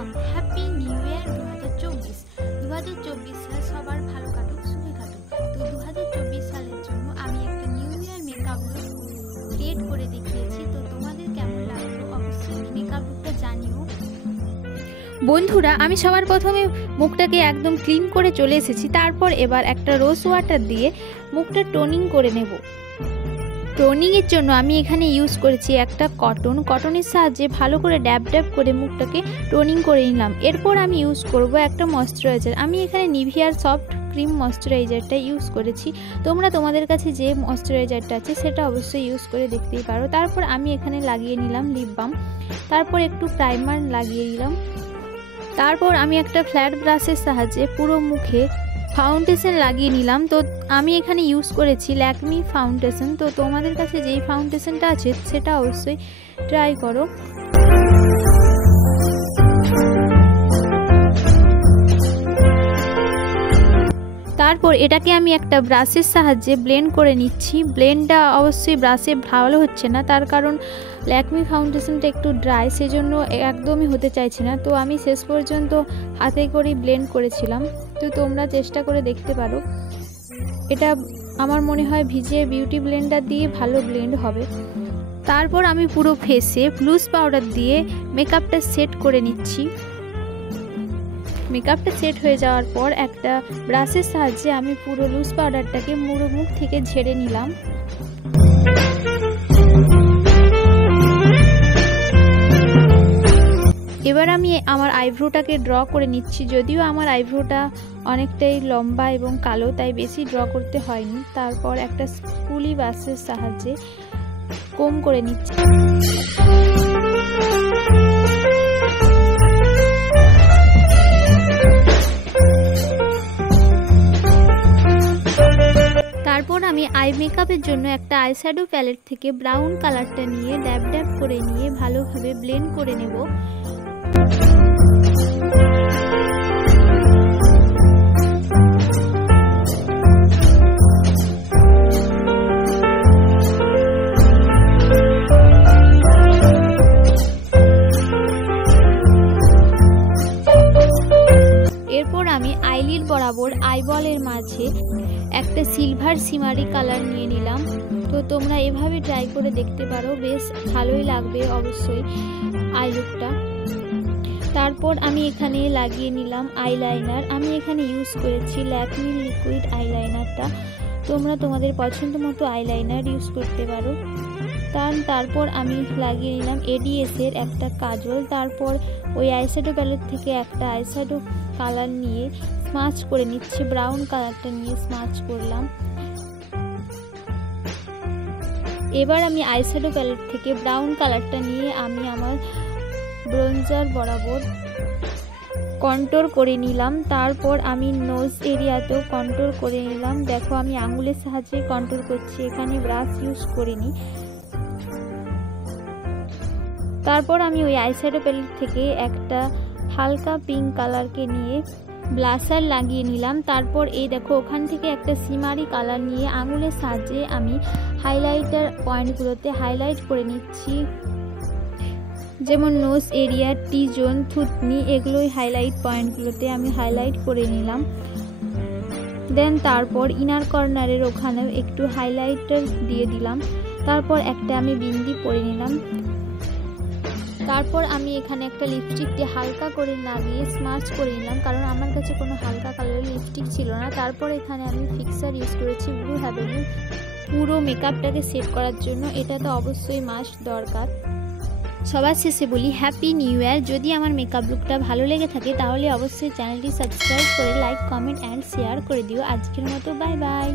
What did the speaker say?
Welcome, happy new year 2024 সাল সবার ভালো কাটুক, সুখে কাটুক। তো 2024 সালের জন্য আমি একটা new year makeup look create করে দেখিয়েছি। তো তোমাদের কেমন লাগলো অবশ্যই মেকআপ লুকটা জানিও। বন্ধুরা, আমি সবার প্রথমে মুখটাকে একদম ক্লিন করে চলে এসেছি। তারপর এবার একটা রোজ ওয়াটার দিয়ে মুখটা টোনিং করে নেব। টোনিংয়ের জন্য আমি এখানে ইউজ করেছি একটা কটনের সাহায্যে ভালো করে ড্যাব ড্যাব করে মুখটাকে টোনিং করে নিলাম। এরপর আমি ইউজ করব একটা ময়শ্চারাইজার। আমি এখানে নিভিয়ার সফট ক্রিম ময়শ্চারাইজারটা ইউজ করেছি। তোমরা তোমাদের কাছে যে ময়শ্চারাইজারটা আছে সেটা অবশ্যই ইউজ করে দেখতেই পারো। তারপর আমি এখানে লাগিয়ে নিলাম লিপ বাম, তারপর একটু প্রাইমার লাগিয়ে নিলাম। তারপর আমি একটা ফ্ল্যাট ব্রাশের সাহায্যে পুরো মুখে ফাউন্ডেশন লাগিয়ে নিলাম। তো আমি এখানে ইউজ করেছি ল্যাকমি ফাউন্ডেশন। তো তোমাদের কাছে যেই ফাউন্ডেশনটা আছে সেটা অবশ্যই ট্রাই করো। তারপর এটাকে আমি একটা ব্রাশের সাহায্যে ব্লেন্ড করে নিচ্ছি। ব্লেন্ডটা অবশ্যই ব্রাশে ভালো হচ্ছে না, তার কারণ ল্যাকমি ফাউন্ডেশনটা একটু ড্রাই, সেজন্য একদমই হতে চাইছে না। তো আমি শেষ পর্যন্ত হাতে করেই ব্লেন্ড করেছিলাম। তো তোমরা চেষ্টা করে দেখতে পারো। এটা আমার মনে হয় ভিজে বিউটি ব্লেন্ডার দিয়ে ভালো ব্লেন্ড হবে। তারপর আমি পুরো ফেসে লুজ পাউডার দিয়ে মেকআপটা সেট করে নিচ্ছি। মেকআপটা সেট হয়ে যাওয়ার পর একটা ব্রাশের সাহায্যে আমি পুরো লুজ পাউডারটাকে পুরো মুখ থেকে ঝেড়ে নিলাম। এবার আমি আমার আইব্রোটাকে ড্র করে নিচ্ছি। যদিও আমার আইব্রোটা অনেকটাই লম্বা এবং কালো, তাই বেশি ড্র করতে হয়নি। তারপর একটা স্পুলি ব্রাশের সাহায্যে কোম করে নিচ্ছি। তারপর আমি আই মেকআপের জন্য একটা আইশ্যাডো প্যালেট থেকে ব্রাউন কালারটা নিয়ে ড্যাব ড্যাব করে নিয়ে ভালোভাবে ব্লেন্ড করে নেব। এরপর আমি আইলিড বরাবর আইবলের মাঝে একটা সিলভার সিমারি কালার নিয়ে নিলাম। তো তোমরা এভাবে ট্রাই করে দেখতে পারো, বেশ ভালোই লাগবে অবশ্যই আই লুকটা। তারপর আমি এখানে লাগিয়ে নিলাম আইলাইনার। আমি এখানে ইউজ করেছি ল্যাকমি লিকুইড আইলাইনারটা। তোমরা তোমাদের পছন্দ মতো আইলাইনার ইউজ করতে পারো। তারপর আমি লাগিয়ে নিলাম এডিএস এর একটা কাজল। তারপর ওই আইশ্যাডো প্যালেট থেকে একটা আইশ্যাডো কালার নিয়ে স্মাচ করে নিচ্ছি। ব্রাউন কালারটা নিয়ে স্মাচ করলাম। এবার আমি আইশ্যাডো প্যালেট থেকে ব্রাউন কালারটা নিয়ে আমি আমার ব্রোঞ্জার বরাবর কন্ট্রোল করে নিলাম। তারপর আমি নোজ এরিয়াতেও কন্ট্রোল করে নিলাম। দেখো আমি আঙুলের সাহায্যে কন্ট্রোল করছি, এখানে ব্রাশ ইউজ করিনি। তারপর আমি ওই আইশ্যাডো প্যালেট থেকে একটা হালকা পিঙ্ক কালারকে নিয়ে ব্লাশার লাগিয়ে নিলাম। তারপর এই দেখো ওখান থেকে একটা সিমারি কালার নিয়ে আঙুলের সাহায্যে আমি হাইলাইটার পয়েন্টগুলোতে হাইলাইট করে নিচ্ছি। যেমন নোজ এরিয়া, টি জোন, থুতনি, এগুলোই হাইলাইট পয়েন্টগুলোতে আমি হাইলাইট করে নিলাম। দেন তারপর ইনার কর্নারের ওখানেও একটু হাইলাইটার দিয়ে দিলাম। তারপর একটা আমি বিন্দি পরে নিলাম। তারপর আমি এখানে একটা লিপস্টিক দিয়ে হালকা করে লাগিয়ে স্মাচ করে নিলাম, কারণ আমার কাছে কোনো হালকা কালারের লিপস্টিক ছিল না। তারপর এখানে আমি ফিক্সার ইউজ করেছি ব্লু হ্যাভেনের পুরো মেকআপটাকে সেট করার জন্য। এটা তো অবশ্যই মাস্ট দরকার। সবার শেষে বলি হ্যাপি নিউ ইয়ার। যদি আমার মেকআপ লুকটা ভালো লেগে থাকে তাহলে অবশ্যই চ্যানেলটি সাবস্ক্রাইব করে লাইক, কমেন্ট অ্যান্ড শেয়ার করে দিও। আজকের মতো বাই বাই।